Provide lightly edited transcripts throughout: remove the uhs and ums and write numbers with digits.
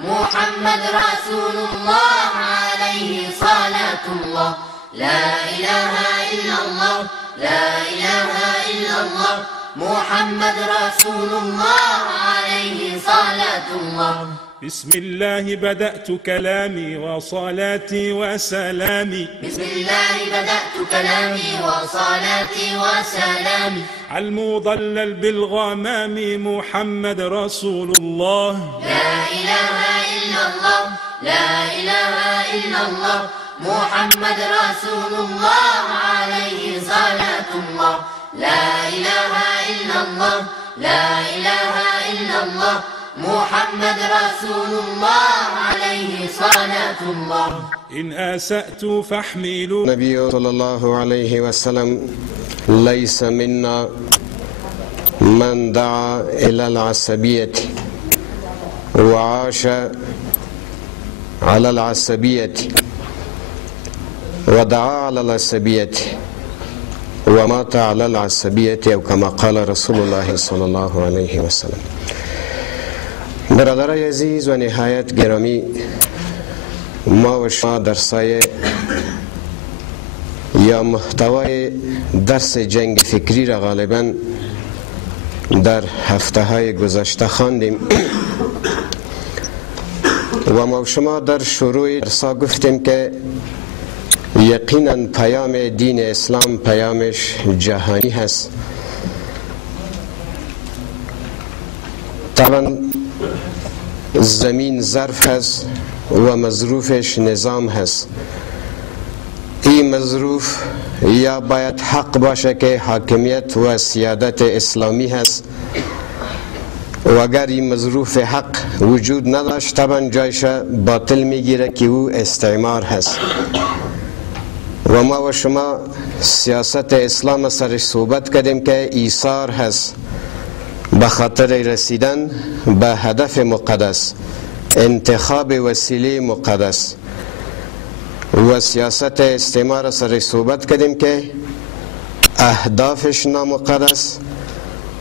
محمد رسول الله عليه صلاة الله. لا إله إلا الله، لا إله إلا الله، محمد رسول الله عليه صلاة الله. بسم الله بدأت كلامي وصلاتي وسلامي، بسم الله بدأت كلامي وصلاتي وسلامي، على المضلل بالغمام محمد رسول الله. لا إله إلا الله، لا إله إلا الله، محمد رسول الله عليه صلاة الله. لا إله إلا الله، لا إله إلا الله، محمد رسول الله عليه صلاة الله. إن أسأت فاحملوا. النبي صلى الله عليه وسلم ليس منا من دعا إلى العصبية وعاش على العصبية ودعا على العصبية ومات على العصبية، أو كما قال رسول الله صلى الله عليه وسلم. برادرای عزیز و نهایت گرامی، ما و شما در سایه یا محتوای درس جنگ فکری را غالبا در هفته های گذشته خواندیم و ما و شما در شروع درسا گفتیم که یقینا پیام دین اسلام پیامش جهانی هست. طبعا زمین ظرف هست و مظروفش نظام هست. این مظروف یا باید حق باشه که حاکمیت و سیادت اسلامی هست، و اگر این مظروف حق وجود نداشت طبعا جایش باطل میگیره که او استعمار هست. و ما و شما سیاست اسلام سرش صحبت کردیم که ایثار هست به خاطر رسیدن به هدف مقدس، انتخاب وسیله مقدس. و سیاست استعمار سرش صحبت کردیم که اهدافش نامقدس،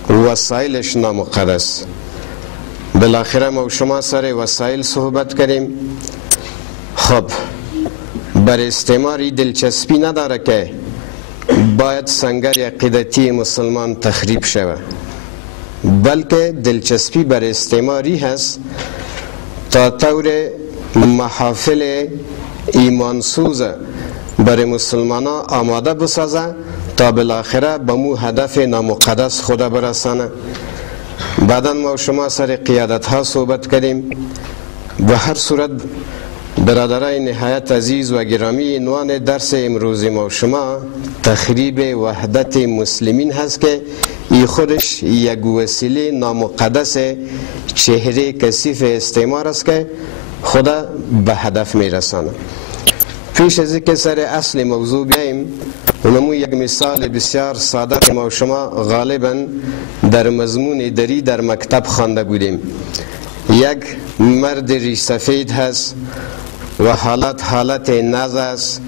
وسایلش نامقدس. بالاخره ما و شما سر وسایل صحبت کردیم. خب بر استعماری دلچسپی نداره که باید سنگر عقیدتی مسلمان تخریب شود، بلکه دلچسپی بر استعماری هست تا طور محافل ایمانسوز بر مسلمان ها آماده بسازه تا بالاخره به مو هدف نامقدس خدا برسانه. بعدا ما و شما سر قیادت ها صحبت کردیم. به هر صورت برادرای نهایت عزیز و گرامی، عنوان درس امروز ما و شما تخریب وحدت مسلمین هست که ای خودش یک وسیله نامقدس چهره کثیف استعمار است که خدا به هدف میرسانه. پیش از اینکه سر اصل موضوع بیاییم، اونمو یک مثال بسیار ساده که ما و شما غالبا در مضمون دری در مکتب خوانده بودیم. یک مرد ریش سفید هست و حالت ناز است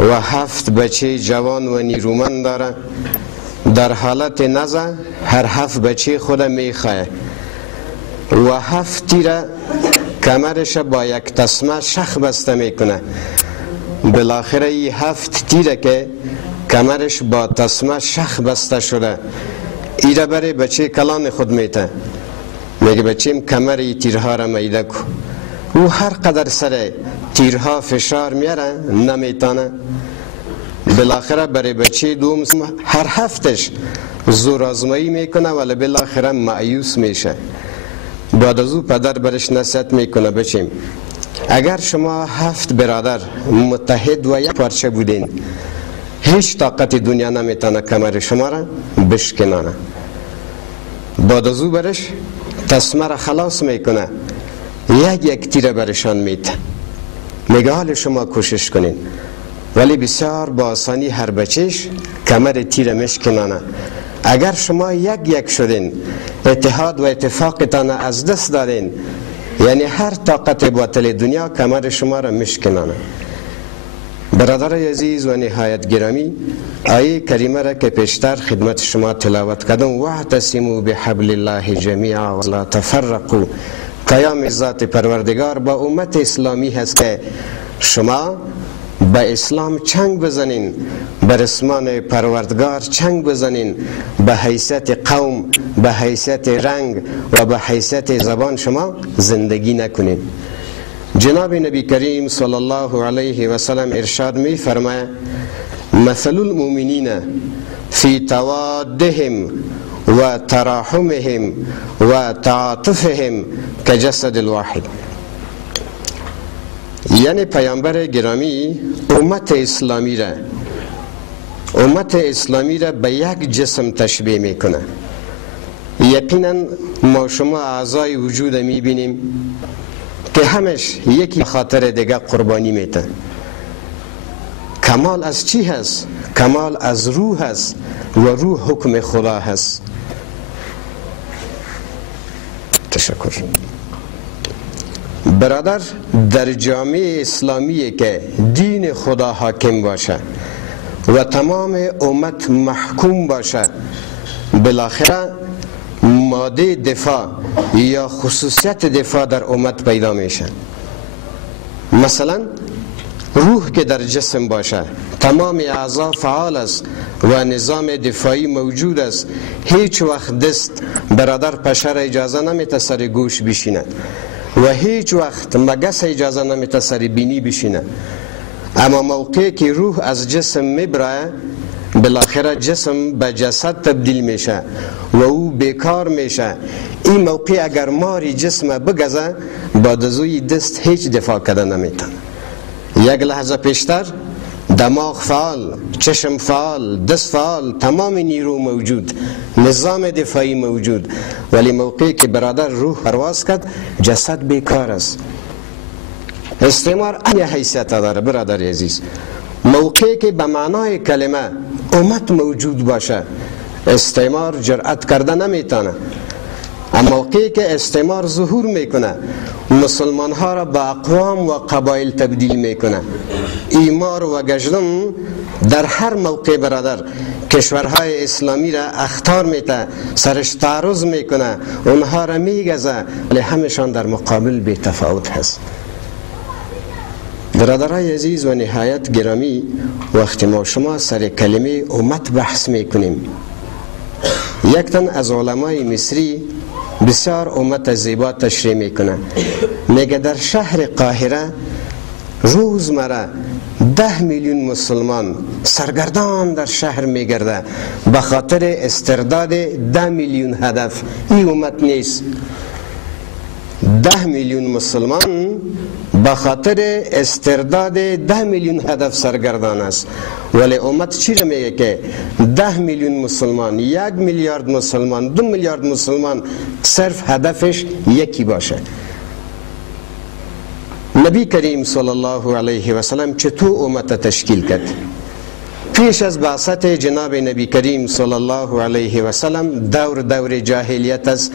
و 7 بچه جوان و نیرومند داره. در حالت ناز هر 7 بچه خود میخواه و 7 تیره کمرش با یک تسمه شخ بسته میکنه. بالاخره ای 7 تیره که کمرش با تسمه شخ بسته شده، ایره بره بچه کلان خود میته، میگه بچیم کمر ای تیرها را میده کو. او هر قدر سر تیرها فشار میاره نمیتانه. بالاخره برای بچه دوم هر هفتش زور آزمایی میکنه ولی بالاخره مایوس میشه. بعد از او پدر برش نصیحت میکنه بچیم اگر شما 7 برادر متحد و یک پارچه بودین، هیچ طاقت دنیا نمیتونه کمر شما را بشکنانه. بعد از او برش تسمه را خلاص میکنه، یک تیره برشان میده، میگه حال شما کوشش کنین. ولی بسیار با آسانی هر بچهش کمر تیره مشکنانه. اگر شما یک شدین، اتحاد و اتفاقتان از دست دادین، یعنی هر طاقت باطل دنیا کمر شما را مشکنانه. برادر عزیز و نهایت گرامی، آیه کریمه را که پیشتر خدمت شما تلاوت کردم، واعتصموا بحبل الله جمیعا ولا تفرقوا، پیام ذات پروردگار با امت اسلامی هست که شما به اسلام چنگ بزنین، به رسمان پروردگار چنگ بزنین، به حیثیت قوم، به حیثیت رنگ و به حیثیت زبان شما زندگی نکنین. جناب نبی کریم صلی الله علیه و سلم ارشاد می فرماید مثل المؤمنین فی توادهم و تراحمهم و تعاطفهم کجسد الواحد. یعنی پیامبر گرامی امت اسلامی را به یک جسم تشبیه میکنه. یقینا ما شما اعضای وجود میبینیم که همش یکی خاطر دیگه قربانی میته. کمال از چی هست؟ کمال از روح هست و روح حکم خدا هست. تشکر. برادر، در جامعه اسلامی که دین خدا حاکم باشه و تمام امت محکوم باشه، بالاخره ماده دفاع یا خصوصیت دفاع در امت پیدا میشه. مثلا روح که در جسم باشه، تمام اعضا فعال است و نظام دفاعی موجود است. هیچ وقت دست برادر پشر اجازه نمیته سر گوش بشینه و هیچ وقت مگس اجازه نمیته سر بینی بشینه. اما موقعی که روح از جسم میبره، بالاخره جسم به جسد تبدیل میشه و او بیکار میشه. این موقع اگر ماری جسم بگزه، بعد از اوی دست هیچ دفاع کرده نمیتونه. یک لحظه پیشتر دماغ فعال، چشم فعال، دست فعال، تمام نیرو موجود، نظام دفاعی موجود، ولی موقعی که برادر روح پرواز کرد، جسد بیکار است. استعمار این حیثیت داره برادر عزیز. موقعی که به معنای کلمه امت موجود باشه، استعمار جرأت کرده نمیتونه. اما موقعی که استعمار ظهور میکنه، مسلمان ها را به اقوام و قبایل تبدیل میکنه. ایمار و گجلم در هر موقع برادر کشورهای اسلامی را اخطار میته، سرش تعرض میکنه، اونها را میگزه، ولی همشان در مقابل بی تفاوت هست. برادرای عزیز و نهایت گرامی، وقتی ما شما سر کلمه امت بحث میکنیم، یک تن از علمای مصری بسیار امت زیبا تشریح میکنه. میگه در شهر قاهره روزمره 10 میلیون مسلمان سرگردان در شهر میگرده به خاطر استرداد 10 میلیون هدف. این امت نیست. 10 میلیون مسلمان به خاطر استرداد 10 میلیون هدف سرگردان است. ولی امت چی را میگه که 10 میلیون مسلمان، 1 میلیارد مسلمان، 2 میلیارد مسلمان صرف هدفش یکی باشه. نبی کریم صلی الله علیه و سلم چطور امت تشکیل کرد؟ پیش از بعثت جناب نبی کریم صلی الله علیه و سلم دور جاهلیت است.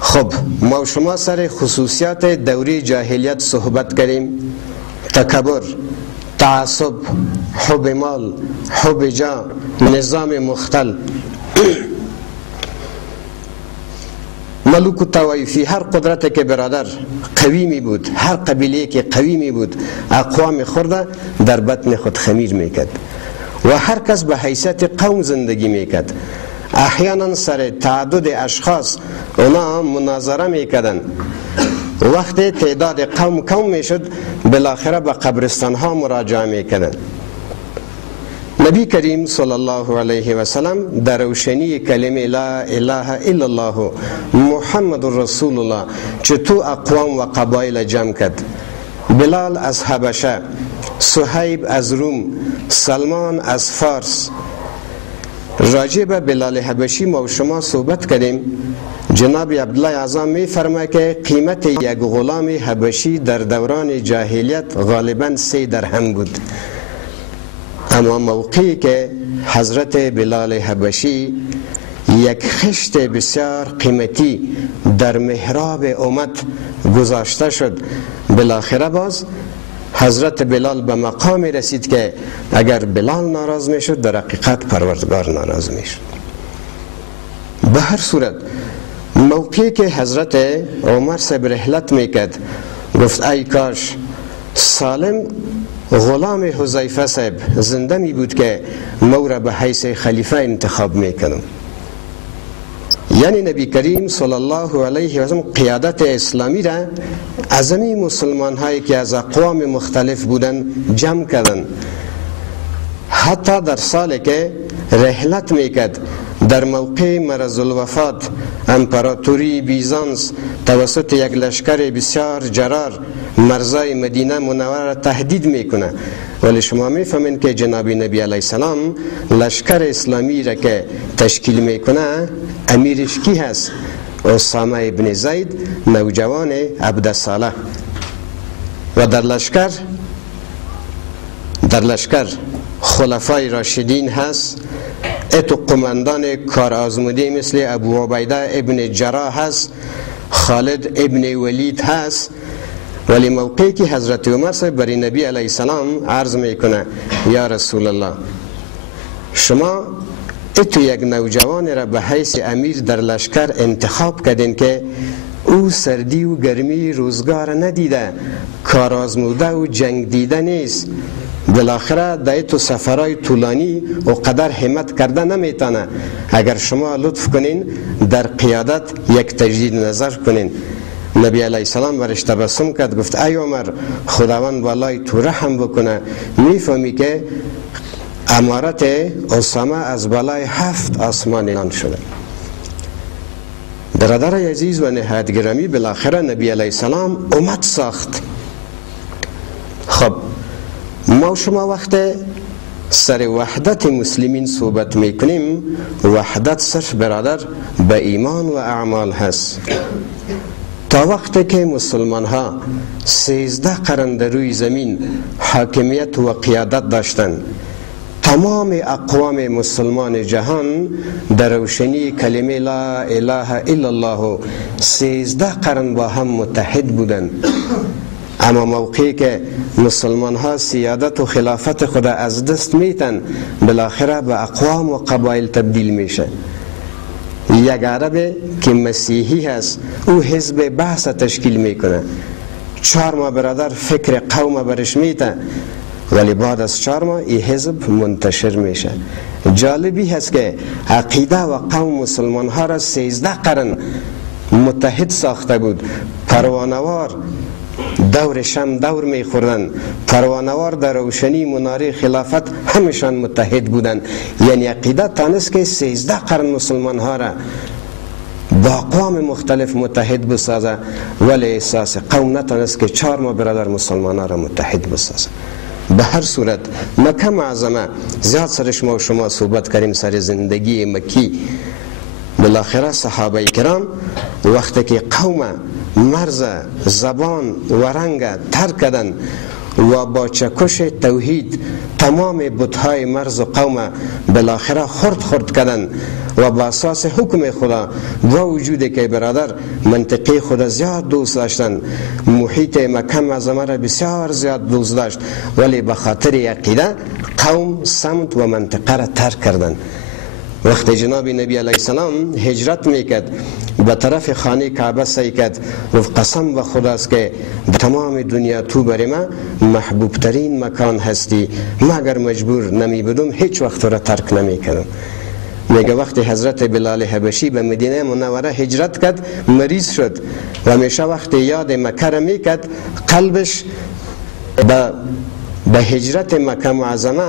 خب ما شما سر خصوصیات دوری جاهلیت صحبت کردیم. تکبر، تعصب، حب مال، حب جاه، نظام مختل. ملوک و طوایفی، هر قدرت که برادر قوی می بود، هر قبیله که قوی می بود، اقوام خورده در بطن خود خمیر میکرد و هر کس به حیثیت قوم زندگی میکرد. احیانا سر تعدد اشخاص اونا مناظره میکردن. وقتی تعداد قوم کم میشد، بالاخره به قبرستان ها مراجعه میکردن. نبی کریم صلی الله علیه و سلم در روشنی کلمه لا اله الا الله محمد رسول الله چطور اقوام و قبایل جمع کرد. بلال از حبشه، صهیب از روم، سلمان از فارس. راجع به بلال حبشی ما و شما صحبت کردیم. جناب عبدالله اعظم می فرماید که قیمت یک غلام حبشی در دوران جاهلیت غالبا 3 درهم بود. اما موقعی که حضرت بلال حبشی یک خشت بسیار قیمتی در محراب امت گذاشته شد، بالاخره باز حضرت بلال به مقام رسید که اگر بلال ناراض می شد، در حقیقت پروردگار ناراض می شد. به هر صورت موقعی که حضرت عمر صاحب رحلت میکرد گفت ای کاش سالم غلام حذیفه صاحب زنده می بود که مورا به حیث خلیفه انتخاب میکنم. یعنی نبی کریم صلی الله علیه و سلم قیادت اسلامی را از همین مسلمان هایی که از اقوام مختلف بودن جمع کردن. حتی در سالی که رحلت میکرد در موقع مرض الوفات امپراتوری بیزانس توسط یک لشکر بسیار جرار مرزای مدینه منوره را تهدید میکنه، ولی شما میفهمین که جناب نبی علیه السلام لشکر اسلامی را که تشکیل میکنه امیرش کی هست؟ اسامه ابن زید نوجوان عبدالصالح. و در لشکر خلفای راشدین هست، اتو قماندان کار آزموده مثل ابو عبیده ابن جراح هست، خالد ابن ولید هست. ولی موقعی که حضرت عمر صاحب برای نبی علیه السلام عرض میکنه یا رسول الله شما اتو یک نوجوان را به حیث امیر در لشکر انتخاب کردین که او سردی و گرمی روزگار ندیده، کار آزموده و جنگ دیده نیست، بالاخره در تو سفرهای طولانی و قدر همت کرده نمیتونه. اگر شما لطف کنین در قیادت یک تجدید نظر کنین. نبی علیه السلام برش تبسم کرد گفت ای عمر خداوند بالای تو رحم بکنه، میفهمی که امارت اسامه از بالای 7 آسمان اعلان شده. برادر عزیز و نهایت گرامی، بالاخره نبی علیه السلام امت ساخت. خب ما شما وقت سر وحدت مسلمین صحبت میکنیم، وحدت صرف برادر به ایمان و اعمال هست. تا وقتی که مسلمان ها 13 قرن در روی زمین حاکمیت و قیادت داشتن، تمام اقوام مسلمان جهان در روشنی کلمه لا اله الا الله 13 قرن با هم متحد بودند. اما موقعی که مسلمان ها سیادت و خلافت خود از دست میتن، بالاخره به اقوام و قبایل تبدیل میشه. یک عرب که مسیحی هست او حزب بحث تشکیل میکنه، 4 ماه برادر فکر قوم برش میته، ولی بعد از 4 ماه این حزب منتشر میشه. جالبی هست که عقیده و قوم مسلمان ها را 13 قرن متحد ساخته بود. پروانوار دور شم دور میخوردن، پروانوار در روشنی مناره خلافت همشان متحد بودند. یعنی عقیده تانست که 13 قرن مسلمان ها را با اقوام مختلف متحد بسازه، ولی احساس قوم نتانست که 4 ماه برادر مسلمان ها را متحد بسازه. به هر صورت مکه معظمه زیاد سرش ما و شما صحبت کردیم سر زندگی مکی. بالاخره صحابه کرام وقتی که قوم مرز زبان و رنگ ترک کردن و با چکش توحید تمام بتهای مرز و قوم بالاخره خرد کردن و با اساس حکم خدا با وجودی که برادر منطقه خدا زیاد دوست داشتن، محیط مکه معظمه را بسیار زیاد دوست داشت، ولی به خاطر عقیده قوم سمت و منطقه را ترک کردن. وقتی جناب نبی علیه السلام هجرت میکرد به طرف خانه کعبه سعی کرد، گفت قسم به خداست که در تمام دنیا تو برای من محبوب ترین مکان هستی، من اگر مجبور نمی بودم هیچ وقت را ترک نمی کردم. میگه وقتی حضرت بلال حبشی به مدینه منوره هجرت کرد مریض شد و همیشه وقتی یاد مکه را میکرد قلبش به هجرت مکه معظمه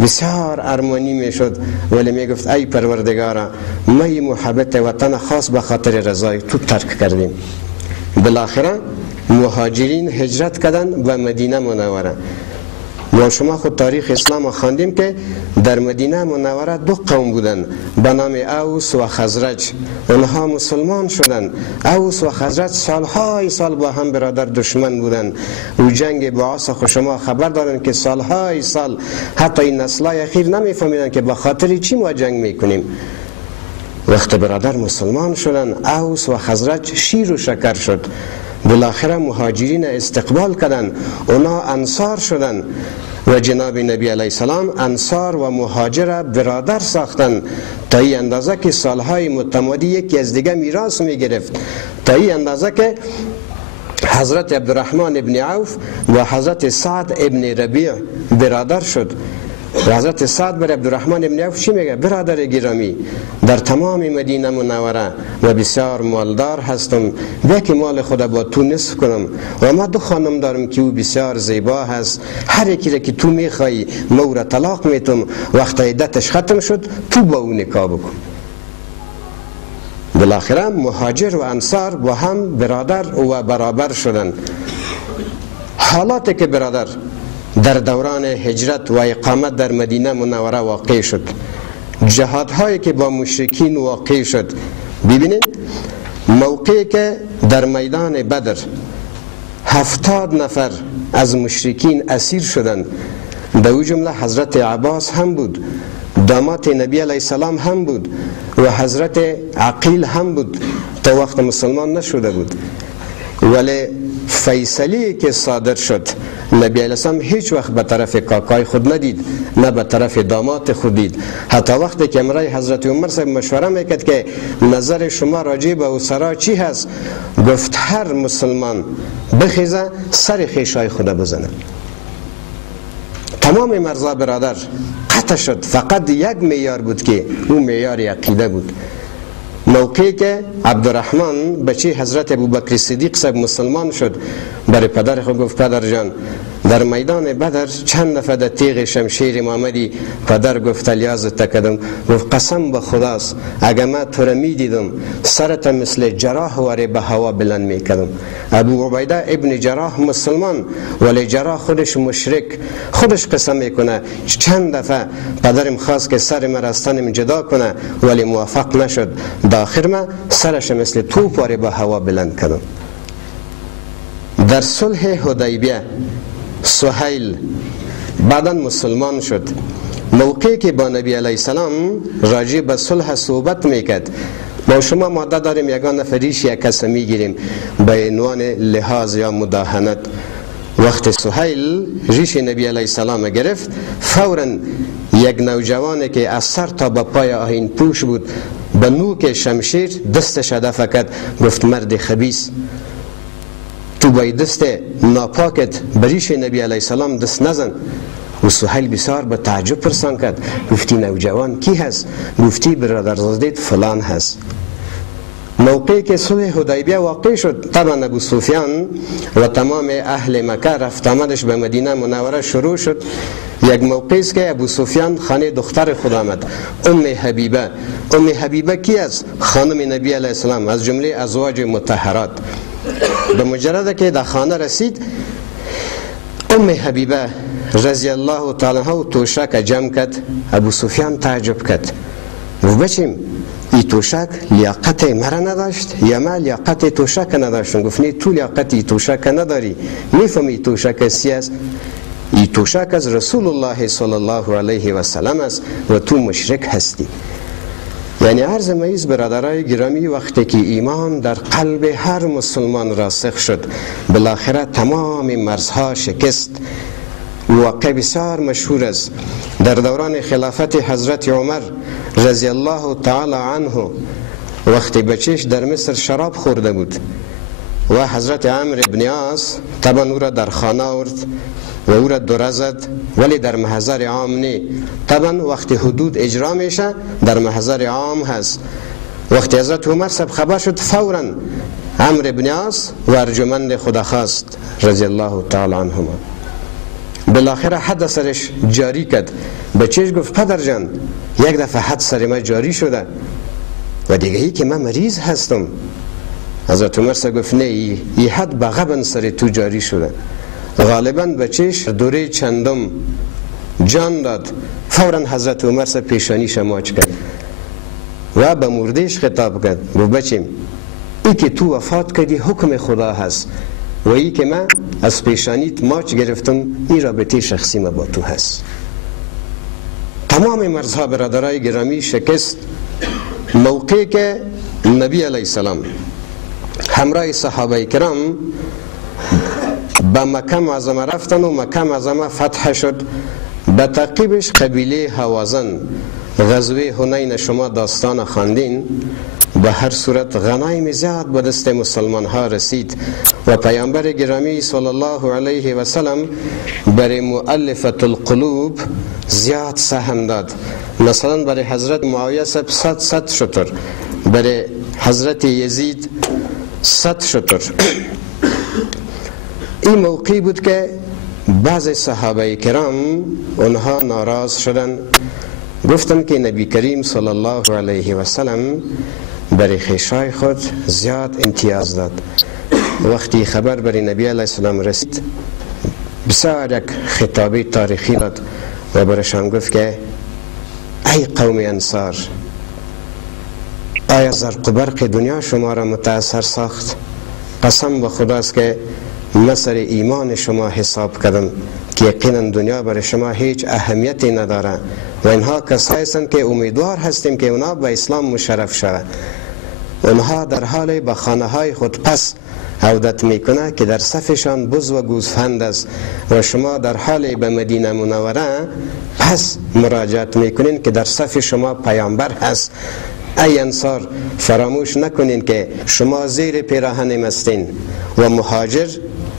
بسیار ارمانی میشد، ولی میگفت ای پروردگارا ما محبت وطن خاص به خاطر رضای تو ترک کردیم. بالاخره مهاجرین هجرت کردن به مدینه منوره. ما شما خود تاریخ اسلام خواندیم که در مدینه منوره 2 قوم بودن به نام اوس و خزرج. اونها مسلمان شدن. اوس و خزرج سالهای سال با هم برادر دشمن بودن و جنگ باعث خود شما خبر دارن که سالهای سال حتی این نسلای اخیر نمیفهمیدن که به خاطر چی ما جنگ میکنیم. وقت برادر مسلمان شدن اوس و خزرج شیر و شکر شد. بالاخره مهاجرین استقبال کردن، اونا انصار شدن و جناب نبی علیه السلام انصار و مهاجر برادر ساختن، تا این اندازه که سالهای متمادی یکی از دیگه میراث میگرفت، تا این اندازه که حضرت عبدالرحمن ابن عوف و حضرت سعد ابن ربیع برادر شد. و حضرت سعد بر عبدالرحمن ابن عوف چی میگه؟ برادر گرامی، در تمام مدینه منوره و بسیار مالدار هستم، بیا که مال خود با تو نصف کنم، و ما دو خانم دارم که او بسیار زیبا هست، هر یکی را که تو میخوایی ما او را طلاق میتم، وقت عدتش ختم شد تو با او نکاح بکن. بالاخره مهاجر و انصار با هم برادر و برابر شدن. حالاتی که برادر در دوران هجرت و اقامت در مدینه منوره واقع شد، جهادهایی که با مشرکین واقع شد، ببینید موقعی که در میدان بدر 70 نفر از مشرکین اسیر شدند، در او جمله حضرت عباس هم بود، داماد نبی علیه السلام هم بود و حضرت عقیل هم بود، تا وقت مسلمان نشده بود. ولی فیصلی که صادر شد، نبی علیه السلام هیچ وقت به طرف کاکای خود ندید، نه به طرف داماد خود دید. حتی وقتی که امرای حضرت عمر صاحب مشوره میکرد که نظر شما راجع به اسرا چی هست، گفت هر مسلمان بخیزه سر خیشای خود بزنه. تمام مرزا برادر قطع شد، فقط یک معیار بود که اون معیار عقیده بود. موقعی که عبدالرحمن بچه حضرت ابوبکر صدیق صاحب مسلمان شد، برای پدر خود گفت پدر جان در میدان بدر چند دفعه در تیغ شمشیر محمدی، پدر گفت الیاذت کردم، گفت قسم به خداست اگر من تو را می دیدم سرت مثل جراح واره به هوا بلند می کردم. ابو عبیده ابن جراح مسلمان، ولی جراح خودش مشرک، خودش قسم میکنه چند دفعه پدرم خواست که سر من از تنم جدا کنه ولی موفق نشد، داخل من سرش مثل توپ واره به هوا بلند کردم. در صلح حدیبیه سهیل بعدا مسلمان شد. موقعی که با نبی علیه السلام راجع به صلح صحبت میکرد، ما شما ماده داریم یگان نفریش یک کس میگیریم به عنوان لحاظ یا مداهنت. وقت سهیل ریش نبی علیه السلام گرفت، فوراً یک نوجوانی که از سر تا به پای آهین پوش بود به نوک شمشیر دستش هدف کرد، گفت مرد خبیث تو باید دست ناپاکت بریش نبی علیه السلام دست نزن. و سهیل بسیار به تعجب پرسان کرد، گفتی نوجوان کی هست؟ گفتی برادرزادت فلان هست. موقعی که صلح حدیبیه واقع شد، طبعا ابو سفیان و تمام اهل مکه رفت آمدش به مدینه منوره شروع شد. یک موقعی است که ابو سفیان خانه دختر خود آمد، ام حبیبه. ام حبیبه کی است؟ خانم نبی علیه السلام، از جمله ازواج مطهرات. به مجرد که در خانه رسید، ام حبیبه رضی الله تعالی عنها توشک جمع کرد. ابو سفیان تعجب کرد، گفت بچیم این توشک لیاقت مرا نداشت یا من لیاقت توشک نداشتم؟ گفت نه تو لیاقت این توشک نداری، میفهمی توشک سی است؟ این توشک از رسول الله صلی الله علیه و سلم است و تو مشرک هستی. یعنی عرض معیز برادرای گرامی، وقتی که ایمان در قلب هر مسلمان راسخ شد، بالاخره تمام مرزها شکست. واقع بسیار مشهور است در دوران خلافت حضرت عمر رضی الله تعالی عنه، وقتی بچهش در مصر شراب خورده بود و حضرت عمرو ابن عاص طبعا او را در خانه آورد و او را دره زد، ولی در محضر عام نه. طبعا وقتی حدود اجرا میشه در محضر عام هست. وقتی حضرت عمر صاحب خبر شد، فوراً عمرو ابن عاص و ارجمند خدا خواست رضی الله تعالی عنهما، بالاخره حد سرش جاری کرد. بچهش گفت پدر جان یک دفعه حد سر ما جاری شده و دیگه ای که من مریض هستم. حضرت عمر صاحب گفت نه، این حد به غبن سر تو جاری شده. غالباً بچهش دوره چندم جان داد. فوراً حضرت عمر صاحب پیشانیش ماچ کرد و به مردهش خطاب کرد، گفت بچیم ای که تو وفات کردی حکم خدا هست و ای که من از پیشانیت ماچ گرفتم، این رابطه شخصی ما با تو هست. تمام مرزها برادرای گرامی شکست. موقعی که نبی علیه السلام همراه صحابه کرام به مکه معظمه رفتن و مکه معظمه فتح شد. به تعقیبش قبیله هوازن، غزوه حنین شما داستان خواندین. به هر صورت غنایم زیاد به دست مسلمان ها رسید و پیامبر گرامی صلی الله علیه و سلم برای مؤلفت القلوب زیاد سهم داد. مثلا برای حضرت معاویه 100 شتر، برای حضرت یزید 100 شتر. این موقعی بود که بعض صحابه کرام اونها ناراض شدن، گفتن که نبی کریم صلی الله علیه و سلم برای خویشای خود زیاد امتیاز داد. وقتی خبر برای نبی علیه السلام رسید بسیار یک خطابه تاریخی داد و برشان گفت که ای قوم انصار، آیا زرق و برق دنیا شما را متاثر ساخت؟ قسم به خداست که مثل ایمان شما حساب کردم که یقینا دنیا برای شما هیچ اهمیتی نداره و اینها کسایی هستند که امیدوار هستیم که اونا به اسلام مشرف شود. اونها در حال به خانه های خود پس عودت میکنه که در صفشان بز و گوسفند است و شما در حال به مدینه منوره پس مراجعت میکنین که در صف شما پیامبر هست. ای انصار، فراموش نکنین که شما زیر پیراهن هستین و مهاجر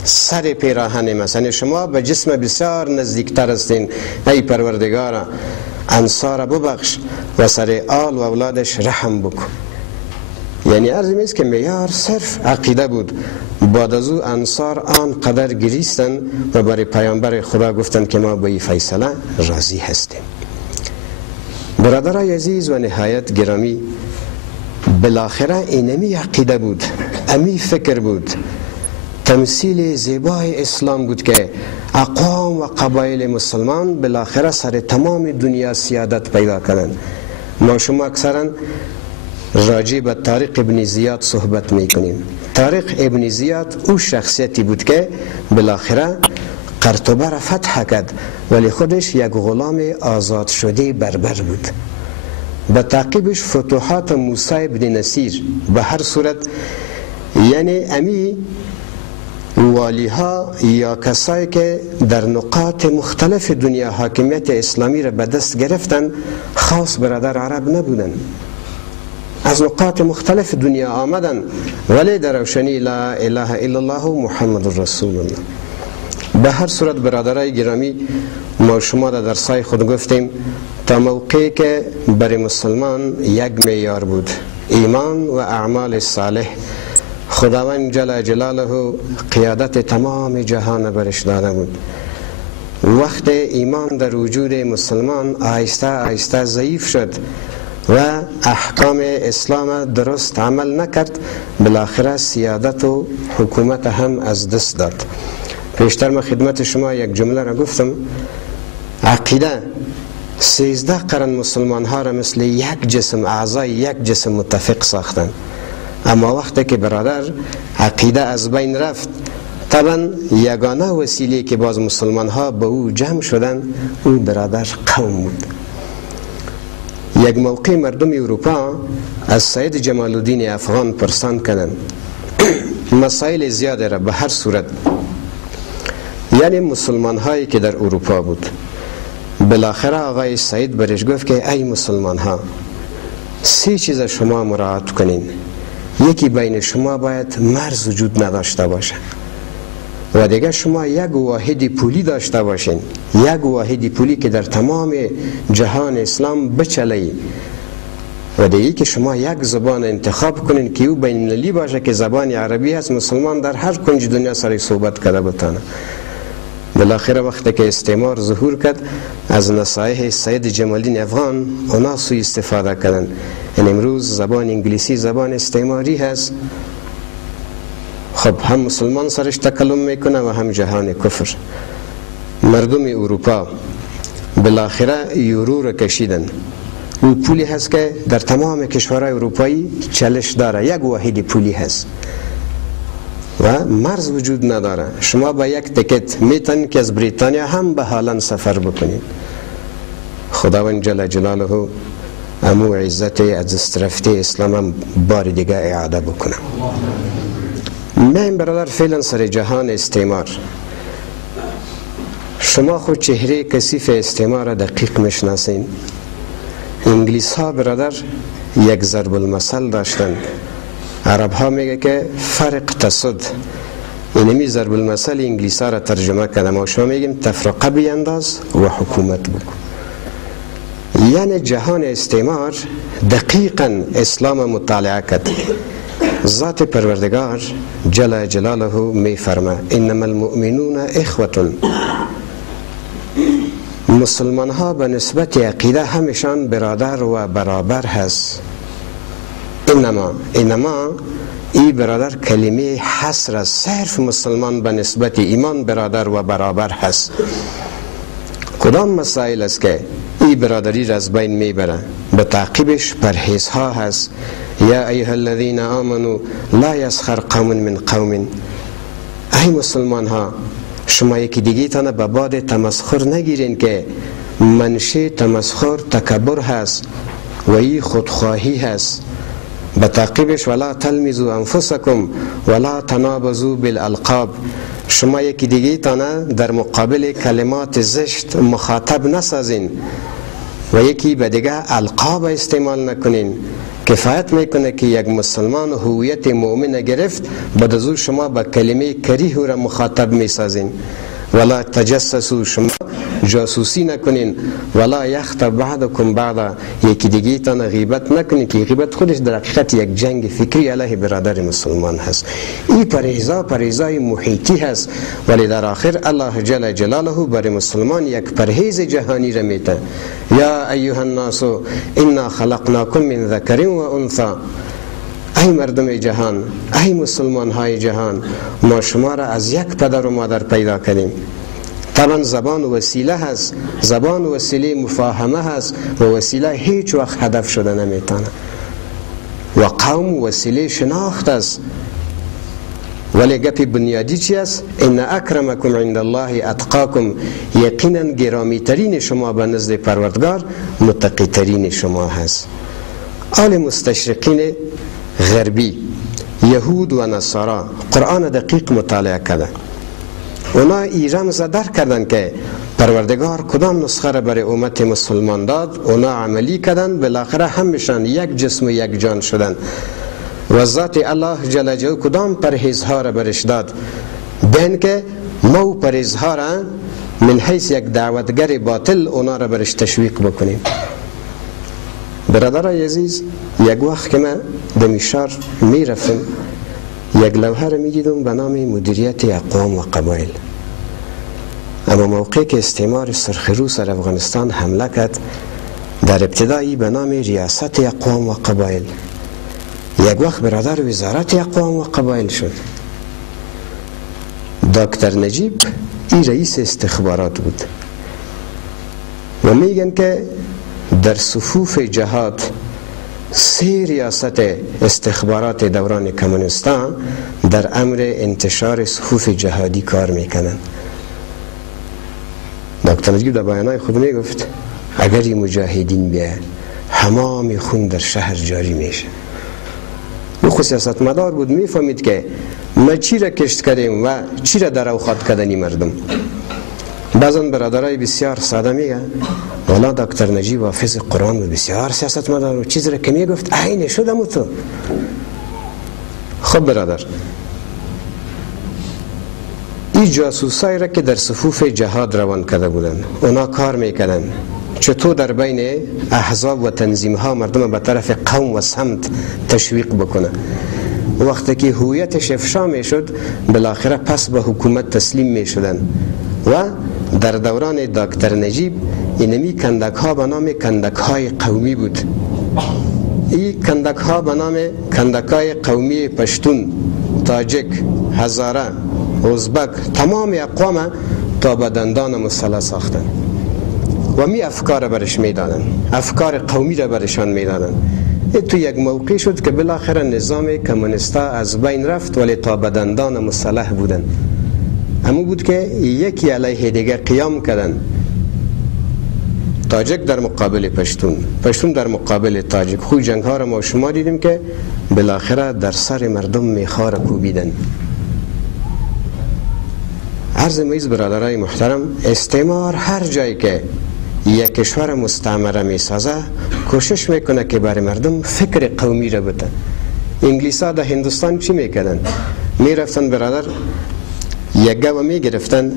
سر پیراهن است، یعنی شما به جسم بسیار نزدیکتر هستین. ای پروردگارا، انصار ببخش و سر آل و اولادش رحم بکن. یعنی عرض میست که معیار صرف عقیده بود. بعد از او انصار آنقدر گریستن و برای پیامبر خدا گفتن که ما به این فیصله راضی هستیم. برادرای عزیز و نهایت گرامی، بالاخره اینمی عقیده بود، امی فکر بود، تمثیل زیبای اسلام بود که اقوام و قبایل مسلمان بالاخره سر تمام دنیا سیادت پیدا کردند. ما شما اکثرا راجع به طارق ابن زیاد صحبت میکنیم. طارق ابن زیاد او شخصیتی بود که بالاخره قرطبه را فتح کرد ولی خودش یک غلام آزاد شده بربر بود. به تعقیبش فتوحات موسی ابن نصیر. به هر صورت یعنی امی والی ها یا کسایی که در نقاط مختلف دنیا حاکمیت اسلامی را به دست گرفتن خاص برادر عرب نبودن، از نقاط مختلف دنیا آمدن ولی در روشنی لا اله الا الله و محمد رسول الله. به هر صورت برادرای گرامی، ما شما در درسای خود گفتیم تا موقعی که برای مسلمان یک معیار بود، ایمان و اعمال صالح، خداوند جل جلاله قیادت تمام جهان برش داده بود. وقت ایمان در وجود مسلمان آهسته آهسته ضعیف شد و احکام اسلام درست عمل نکرد، بالاخره سیادت و حکومت هم از دست داد. پیشتر من خدمت شما یک جمله را گفتم، عقیده 13 قرن مسلمان ها را مثل یک جسم، اعضای یک جسم متفق ساختن، اما وقتی که برادر عقیده از بین رفت، طبعا یگانه وسیله که باز مسلمان ها به او جمع شدن او برادر قوم بود. یک موقع مردم اروپا از سید جمال الدین افغان پرسان کردند مسائل زیاده را. به هر صورت یعنی مسلمان هایی که در اروپا بود، بالاخره آقای سید برش گفت که ای مسلمان ها، 3 چیز شما مراعات کنین. یکی بین شما باید مرز وجود نداشته باشه و دیگه شما یک واحد پولی داشته باشین، یک واحد پولی که در تمام جهان اسلام بچلی، و دیگه که شما یک زبان انتخاب کنین که او بین المللی باشه که زبان عربی هست، مسلمان در هر کنج دنیا سر صحبت کرده بتانه. بالاخره وقتی که استعمار ظهور کرد، از نصایح سید جمال الدین افغان اونا سوء استفاده کردن. یعنی امروز زبان انگلیسی زبان استعماری هست، خب هم مسلمان سرش تکلم میکنه و هم جهان کفر. مردم اروپا بالاخره یورو را کشیدن. او پولی هست که در تمام کشورهای اروپایی چلش داره، یک واحد پولی هست و مرز وجود نداره. شما با یک تکت میتونید که از بریتانیا هم به هالند سفر بکنید. خداوند جل جلاله امو عزت از استرفته اسلام هم بار دیگه اعاده بکنه. میایم برادر فعلا سر جهان استعمار. شما خود چهره کثیف استعمار را دقیق میشناسین. انگلیس ها برادر یک ضرب المثل داشتند. عرب ها میگه که فرق تسد. اینمی ضرب المثل انگلیس ها را ترجمه کردم و شما میگیم تفرقه بینداز و حکومت بکن. یعنی جهان استعمار دقیقا اسلام مطالعه کرد. ذات پروردگار جل جلاله می فرما انما المؤمنون اخوة. مسلمان ها به نسبت عقیده همیشان برادر و برابر هست. انما ای برادر کلمه حصر است. صرف مسلمان به نسبت ایمان برادر و برابر هست. کدام مسائل است که ای برادری را از بین میبره؟ به تعقیبش پرهیزها هست. یا ایها الذین آمنوا لا یسخر قوم من قوم. ای مسلمان ها شما یکی دیگه تانه به باد تمسخر نگیرین که منشه تمسخر تکبر هست و ای خودخواهی هست. به تعقیبش ولا تلمزوا انفسکم ولا تنابزوا بالالقاب. شما یکی دیگه تانه در مقابل کلمات زشت مخاطب نسازین و یکی به دیگه القاب استعمال نکنین. کفایت میکنه که یک مسلمان هویت مؤمن گرفت بعد از او شما با کلمه کریه او را مخاطب میسازین. ولا تجسسوا شما جاسوسی نکنین. ولا یغتب بعضکم بعضا یکی دیگه تان غیبت نکنین که غیبت خودش در حقیقت یک جنگ فکری علیه برادر مسلمان هست. این پرهیزای محیطی هست ولی در آخر الله جل جلاله برای مسلمان یک پرهیز جهانی را میده. یا ایها الناس انا خلقناکم من ذکر و انثی. ای مردم جهان، ای مسلمان های جهان، ما شما را از یک پدر و مادر پیدا کردیم. طبعا زبان وسیله هست، زبان وسیله مفاهمه هست و وسیله هیچ وقت هدف شده نمیتونه. و قوم وسیله شناخت است. ولی گپی بنیادی چی است؟ ان اکرمکم عند الله اتقاکم. یقینا گرامی ترین شما به نزد پروردگار متقی ترین شما هست. آل مستشرقین غربی یهود و نصارا قرآن دقیق مطالعه کرده. اونا این رمز درک کردن که پروردگار کدام نسخه را برای امت مسلمان داد. اونا عملی کردن، بالاخره همشان یک جسم و یک جان شدن. و ذات الله جل جلاله کدام پرهیزها را برش داد؟ بین که ما پرهیزها را من حیث یک دعوتگر باطل اونا را برش تشویق بکنیم. برادرای عزیز، یک وقت که من دمیشار می رفتم یک لوحه را می دیدم به نام مدیریت اقوام و قبایل. اما موقعی که استعمار سرخ روس در افغانستان حمله کرد در ابتدایی به نام ریاست اقوام و قبایل، یک وقت برادر وزارت اقوام و قبایل شد. دکتر نجیب این رئیس استخبارات بود و میگن که در صفوف جهاد 3 ریاست استخبارات دوران کمونیستان در امر انتشار صفوف جهادی کار میکنن. دکتر نجیب در بیانای خود میگفت اگر این مجاهدین بیاید حمام خون در شهر جاری میشه. او خود سیاستمدار بود، میفهمید که ما چی را کشت کردیم و چی را در اوقات کردنی مردم. بعضا برادرای بسیار ساده میگه والا دکتر نجیب حافظ قرآن و بسیار سیاستمدار و چیزی را که میگفت عین شدم تو. خب برادر، این جاسوسایی را که در صفوف جهاد روان کرده بودن اونا کار میکردن چطور در بین احزاب و تنظیمها مردم به طرف قوم و سمت تشویق بکنه. وقتی که هویتش افشا میشد بالاخره پس به حکومت تسلیم میشدن. و در دوران دکتر نجیب اینمی کندک ها به نام کندک های قومی بود. این کندک ها به نام کندک های قومی پشتون، تاجک، هزاره، ازبک، تمام اقوام تا به دندان مسلح ساختن و می افکار برش میدادن، افکار قومی را برشان میدادن. تو یک موقع شد که بالاخره نظام کمونیستا از بین رفت ولی تا به دندان مسلح بودن. اما بود که یکی علیه دیگر قیام کردن. تاجک در مقابل پشتون، پشتون در مقابل تاجک. خوی جنگ ها را ما شما دیدیم که بالاخره در سر مردم میخوار کوبیدن. عرض میز برادرای محترم، استعمار هر جایی که یک کشور مستعمره میسازه کوشش میکنه که برای مردم فکر قومی را بده. انگلیس ها در هندوستان چی میکردن؟ میرفتن برادر یک گاو میگرفتن،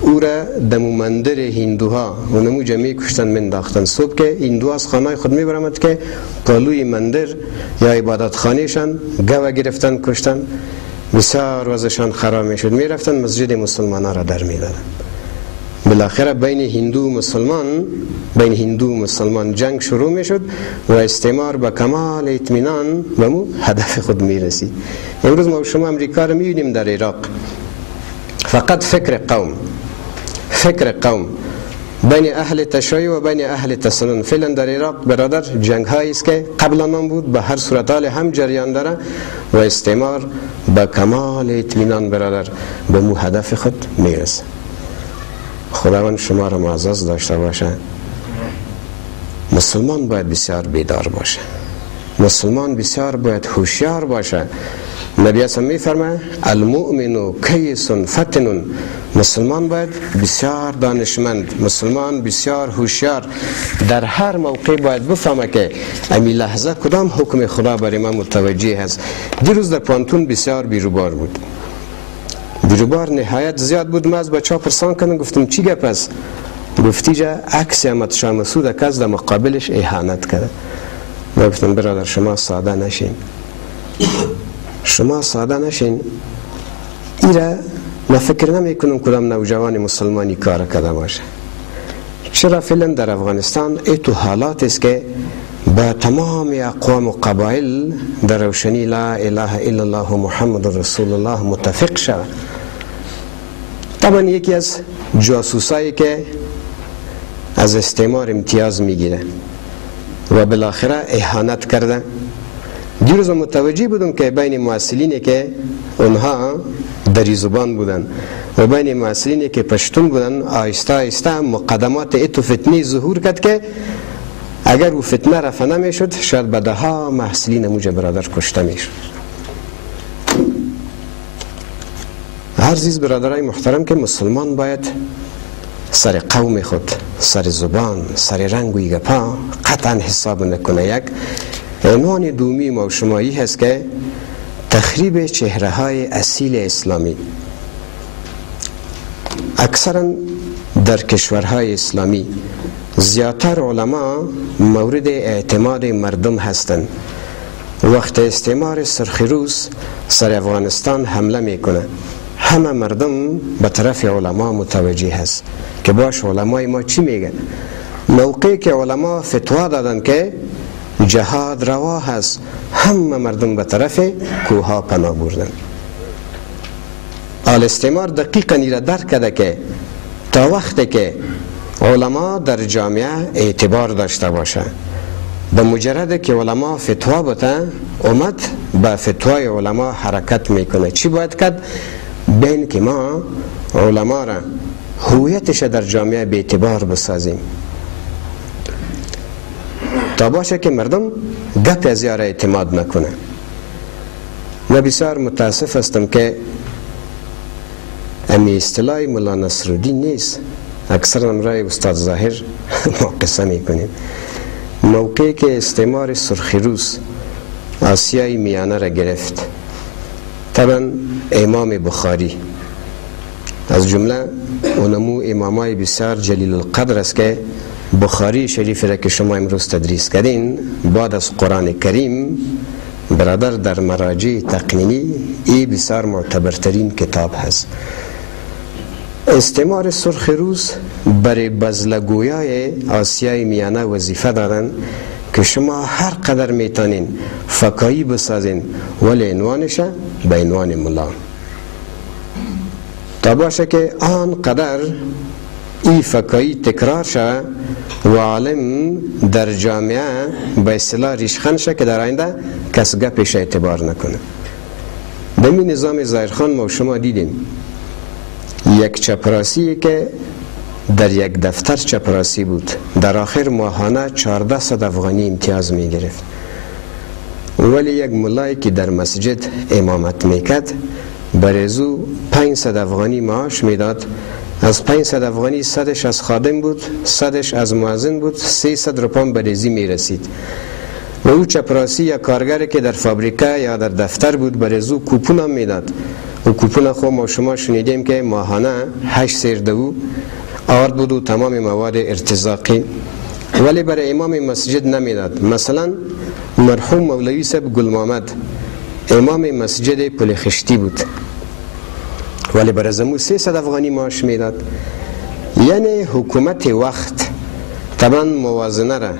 او را دمو مندر هندوها و نمو جمعی کشتن منداختن. صبح که هندوها از خانه خود میبرمد که پالوی مندر یا عبادت خانهشان گاو گرفتن کشتن، بسیار وضعشان خراب میشد. میرفتن مسجد مسلمان ها را در میدادن. بالاخره بین هندو و مسلمان جنگ شروع میشد و استعمار با کمال اطمینان به مو هدف خود میرسید. امروز ما شما امریکا را میبینیم در عراق، فقط فکر قوم بین اهل تشیع و بین اهل تسنن. فعلا در عراق برادر جنگ هایی است که قبلا هم بود، به هر صورت حال هم جریان داره و استعمار با کمال اطمینان برادر به مو هدف خود میرسه. خداوند شما را معزز داشته باشه. مسلمان باید بسیار بیدار باشه، مسلمان بسیار باید هوشیار باشه. نبی اسلام میفرماید المؤمن کیس فتن. مسلمان باید بسیار دانشمند، مسلمان بسیار هوشیار، در هر موقع باید بفهمه که امی لحظه کدام حکم خدا برای من متوجه هست. دیروز در پانتون بسیار بیروبار بود، بیروبار نهایت زیاد بود. من از بچه پرسان کردم، گفتم چی گپ است؟ گفتی جا عکس احمد شاه مسعود کس در مقابلش اهانت کرده. من گفتم برادر شما ساده نشین، شما ساده نشین. ایره من فکر نمی کنم کدام نوجوان مسلمانی کار کرده باشه. چرا فعلا در افغانستان ای تو حالات است که با تمام اقوام و قبایل در روشنی لا اله الا الله محمد رسول الله متفق شود. طبعا یکی از جاسوسایی که از استعمار امتیاز میگیره و بالاخره اهانت کرده. دیروز متوجه بودم که بین مؤثرینی که اونها دری زبان بودن و بین مؤثرینی که پشتون بودن آهسته آهسته مقدمات ایتو فتنی ظهور کرد که اگر او فتنه رفع نمیشد شاید به دهها محصلین موج برادر کشته میشد. هر چیز برادرای محترم که مسلمان باید سر قوم خود، سر زبان، سر رنگ و گپا قطعا حساب نکنه. یک عنوان دومی ما و شمایی هست که تخریب چهره های اصیل اسلامی. اکثرا در کشورهای اسلامی زیادتر علما مورد اعتماد مردم هستند. وقت استعمار سرخروس سر افغانستان حمله میکنه، همه مردم به طرف علما متوجه هست که باش علمای ما چی میگن. موقعی که علما فتوا دادن که جهاد روا هست، همه مردم به طرف کوها پناه بردن. آل استعمار دقیقا ایره درک کرده که تا وقتی که علما در جامعه اعتبار داشته باشه، به مجرد که علما فتوا بده امت به فتوای علما حرکت میکنه. چی باید کرد؟ بین که ما علما را هویتش در جامعه به اعتبار بسازیم تا باشه که مردم گپ از یار اعتماد نکنه. من بسیار متاسف هستم که امی اصطلاح مولا نصرالدین نیست، اکثر امرای استاد ظاهر ما قصه میکنیم. موقعی که استعمار سرخروس آسیای میانه را گرفت، طبعا امام بخاری از جمله اونمو امامای بسیار جلیل القدر است که بخاری شریف را که شما امروز تدریس کردین بعد از قرآن کریم برادر در مراجع تقنینی ای بسیار معتبرترین کتاب هست. استعمار سرخروس برای بزلگویای آسیای میانه وظیفه دادن که شما هر قدر میتونین فکایی بسازین ولی عنوانش به عنوان ملا، تا باشه که آن قدر ای فکایی تکرار شد و عالم در جامعه به اصطلاح ریشخند شد که در آینده کس گپش اعتبار نکنه. دمی نظام ظاهرخان ما شما دیدیم یک چپراسی که در یک دفتر چپراسی بود، در آخر ماهانه 1400 افغانی امتیاز می گرفت، ولی یک ملایی که در مسجد امامت میکرد برزو 500 افغانی معاش میداد. از 500 افغانی 100ش از خادم بود، 100ش از مؤذن بود، 300 روپام برزی میرسید. و او چپراسی یا کارگری که در فابریکه یا در دفتر بود برزو کوپون هم میداد. و کوپون خود ما شما شنیدیم که ماهانه 8 سیر دو آورد بود و تمام مواد ارتزاقی، ولی برای امام مسجد نمیداد. مثلا مرحوم مولوی صاحب گل محمد امام مسجد پل خشتی بود، ولی برای زمو 300 افغانی معاش میداد. یعنی حکومت وقت طبعا موازنه را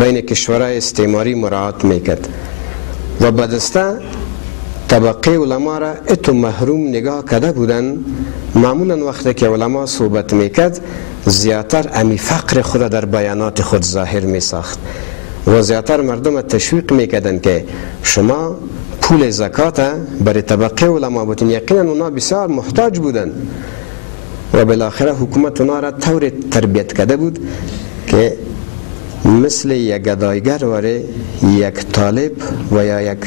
بین کشورهای استعماری مراعات میکرد و بدسته طبقه علما را اتو محروم نگاه کرده بودن. معمولا وقتی که علما صحبت میکرد زیادتر امی فقر خود در بیانات خود ظاهر میساخت و زیادتر مردم تشویق میکردن که شما پول زکات برای طبقه علما بودین. یقینا اونا بسیار محتاج بودن و بالاخره حکومت اونا را طور تربیت کرده بود که مثل یک گدایگر واره یک طالب و یا یک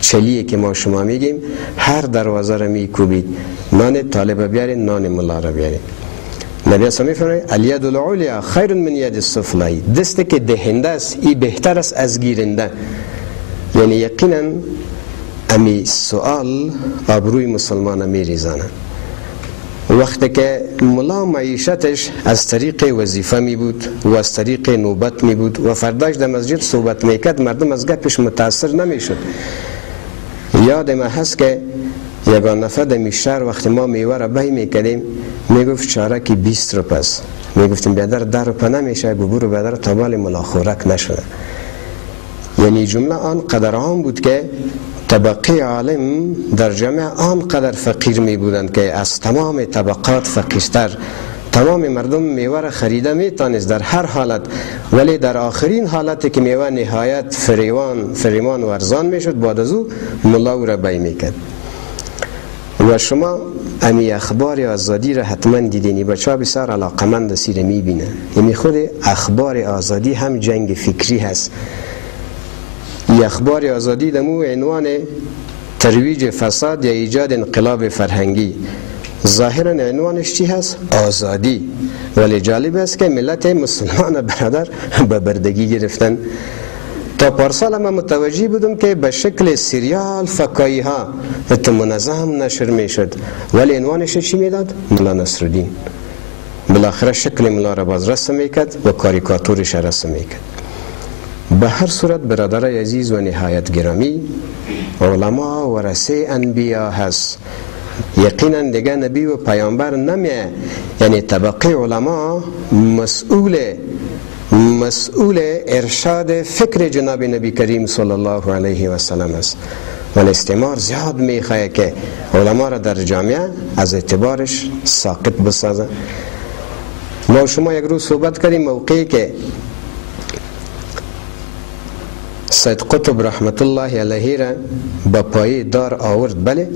چلیه که ما شما میگیم هر دروازه را میکوبید. نان طالب بیارین، نان ملا را بیارین. نبی اسلام میفرماید الید العلیا خیر من ید السفلی، دستی که دهنده است ای بهتر است از گیرنده. یعنی یقینا امی سوال آبروی مسلمان میریزانه. وقتی که ملا معیشتش از طریق وظیفه می بود و از طریق نوبت می بود و فرداش در مسجد صحبت میکرد مردم از گپش متاثر نمیشد. یاد ما هست که یگان نفر در میشتر وقتی ما میوه را بای میکردیم میگفت چارکی 20 روپه است. میگفتیم بیادر 10 روپه نمیشه، برو بیادر تا بال ملا خورک نشده. یعنی جمله آن قدر عام بود که طبقه عالم در جامعه آنقدر فقیر می بودند که از تمام طبقات فقیرتر تمام مردم میوه را خریده میتانست در هر حالت، ولی در آخرین حالتی که میوه نهایت فریمان و ارزان میشد بعد از او ملا او را بی میکرد. و شما امی اخبار آزادی را حتما دیدینی، بچه ها بسیار علاقمند سیره میبینه. یعنی خود اخبار آزادی هم جنگ فکری هست. اخبار آزادی دمو عنوان ترویج فساد یا ایجاد انقلاب فرهنگی. ظاهرا عنوانش چی هست؟ آزادی، ولی جالب است که ملت مسلمان برادر به بردگی گرفتن. تا پارسال من متوجه بودم که به شکل سریال فکایی ها منظم نشر می شد، ولی عنوانش چی می داد؟ ملا نصرالدین. بالاخره شکل ملا را باز رسم می کرد و کاریکاتورش رسم می کرد. به هر صورت برادرای عزیز و نهایت گرامی، علما ورثه انبیا هست. یقینا دیگه نبی و پیامبر نمیه. یعنی طبقه علما مسئول ارشاد فکر جناب نبی کریم صلی الله علیه و سلم است. و استعمار زیاد میخواه که علما را در جامعه از اعتبارش ساقط بسازه. ما شما یک روز صحبت کردیم موقعی که سید قطب رحمت الله علیه را با پای دار آورد، بله،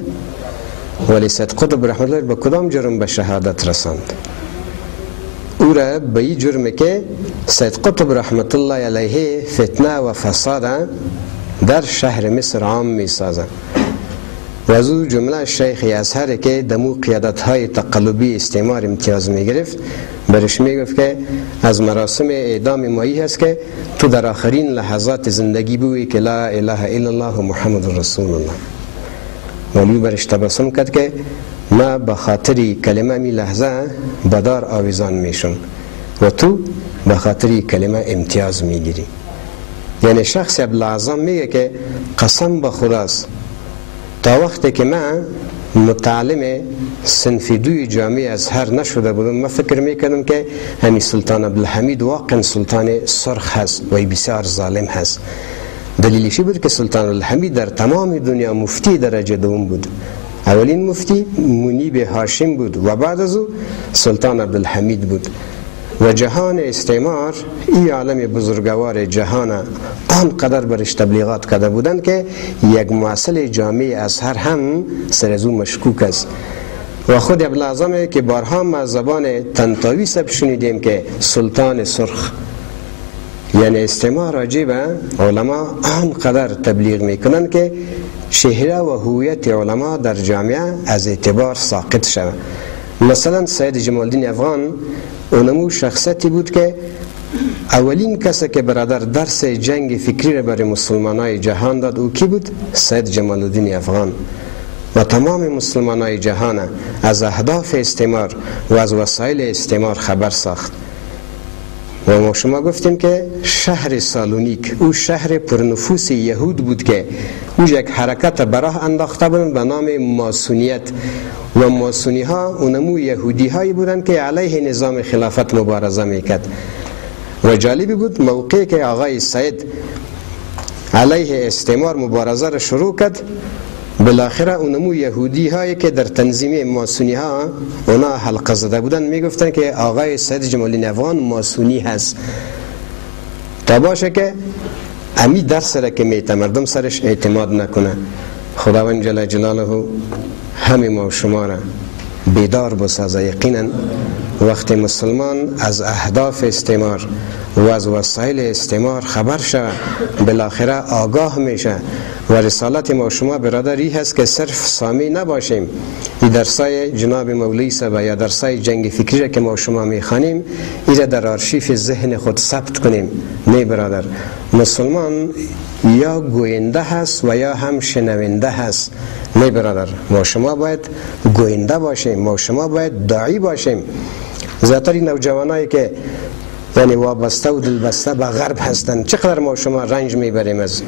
ولی سید قطب رحمت الله با کدام جرم به شهادت رساند؟ او را به این جرم که سید قطب رحمت الله علیه فتنه و فساد در شهر مصر عام می سازد. و از او جمله شیخ ازهر که دمو قیادت های تقلبی استعمار امتیاز می گرفت برش می گفت که از مراسم اعدام مایی هست که تو در آخرین لحظات زندگی بوی که لا اله الا الله محمد رسول الله. ولی برش تبسم کرد که ما به خاطری کلمه می لحظه بدار آویزان میشم و تو به خاطری کلمه امتیاز می گیری. یعنی شخص ابوالعظم میگه که قسم به خداست تا وقتی که من متعلم صنف دوی جامعه ازهر نشده بودم من فکر میکردم که همین سلطان عبدالحمید واقعا سلطان سرخ هست و بسیار ظالم هست. دلیلشی بود که سلطان عبدالحمید در تمام دنیا مفتی درجه دوم بود. اولین مفتی منیب هاشم بود و بعد از او سلطان عبدالحمید بود. و جهان استعمار این عالم بزرگوار جهان آنقدر برش تبلیغات کرده بودند که یک مؤصل جامعه ازهر هم سر از او مشکوک است. و خود ابوالعظم که بارها ما زبان طنطاوی سب شنیدیم که سلطان سرخ، یعنی استعمار عجیبه علما آنقدر تبلیغ میکنند که چهره و هویت علما در جامعه از اعتبار ساقط شود. مثلا سید جمال الدین افغان اونمو شخصیتی بود که اولین کسی که برادر درس جنگ فکری را برای مسلمانای جهان داد او کی بود؟ سید جمال الدین افغان. و تمام مسلمانای جهان از اهداف استعمار و از وسایل استعمار خبر ساخت. و ما شما گفتیم که شهر سالونیک او شهر پرنفوس یهود بود که او یک حرکت براه انداخته بودند به نام ماسونیت و ماسونی ها اونمو یهودی هایی بودند که علیه نظام خلافت مبارزه میکرد. و جالبی بود موقعی که آقای سید علیه استعمار مبارزه را شروع کرد، بالاخره اونمو یهودی هایی که در تنظیم ماسونی ها اونا حلقه زده بودن میگفتن که آقای سید جمال الدین افغان ماسونی هست تا باشه که امی درس را که میته مردم سرش اعتماد نکنه. خداوند جل جلاله همه ما و شما را بیدار بسازه. یقینا وقتی مسلمان از اهداف استعمار و از وسایل استعمار خبر شود بالاخره آگاه میشه. و رسالت ما شما برادری هست که صرف سامی نباشیم. این درسای جناب مولوی صاحب یا درسای جنگ فکری که ما شما میخوانیم این در آرشیف ذهن خود ثبت کنیم. نه برادر، مسلمان یا گوینده هست و یا هم شنونده هست. نه برادر، ما شما باید گوینده باشیم، ما شما باید داعی باشیم. زیادتر نوجوانایی که یعنی وابسته و دلبسته به غرب هستند، چقدر ما شما رنج میبریم از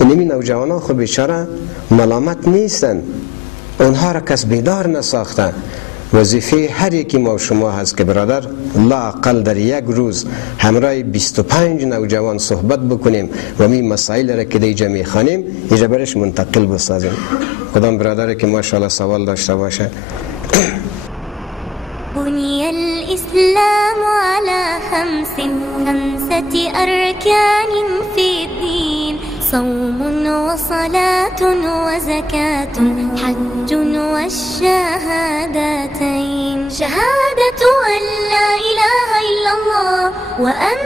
اینمی نوجوانان. خود بیچاره ملامت نیستن، اونها را کس بیدار نساخته. وظیفه هر یکی ما شما هست که برادر لااقل در یک روز همراه 25 نوجوان صحبت بکنیم و می مسائل را که دیجا میخوانیم ایجا برش منتقل بسازیم. کدام برادر که ماشاءالله سوال داشته باشه. بني الإسلام على خمسة أركان في الدين: صوم وصلاة وزكاة حج والشهادتين. شهادة أن لا إله إلا الله وأن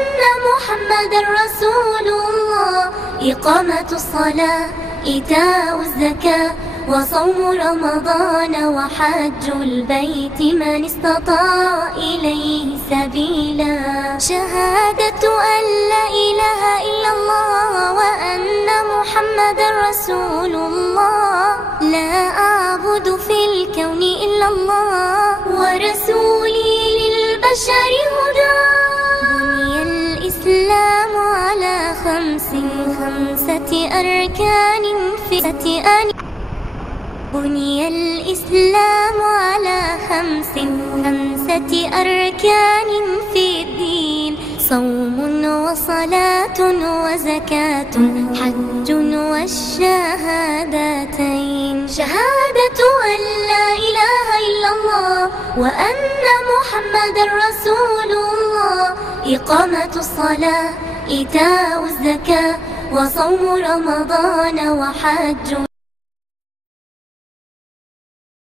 محمد رسول الله، إقامة الصلاة، إيتاء الزكاة، وصوم رمضان وحج البيت من استطاع إليه سبيلا. شهادة أن لا إله إلا الله وأن محمد رسول الله، لا أعبد في الكون إلا الله ورسولي للبشر هدى. بني الإسلام على خمسة أركان في بني الإسلام على خمسة أركان في الدين: صوم وصلاة وزكاة حج والشهادتين. شهادة أن لا إله إلا الله وأن محمد رسول الله، إقامة الصلاة، إيتاء الزكاة، وصوم رمضان وحج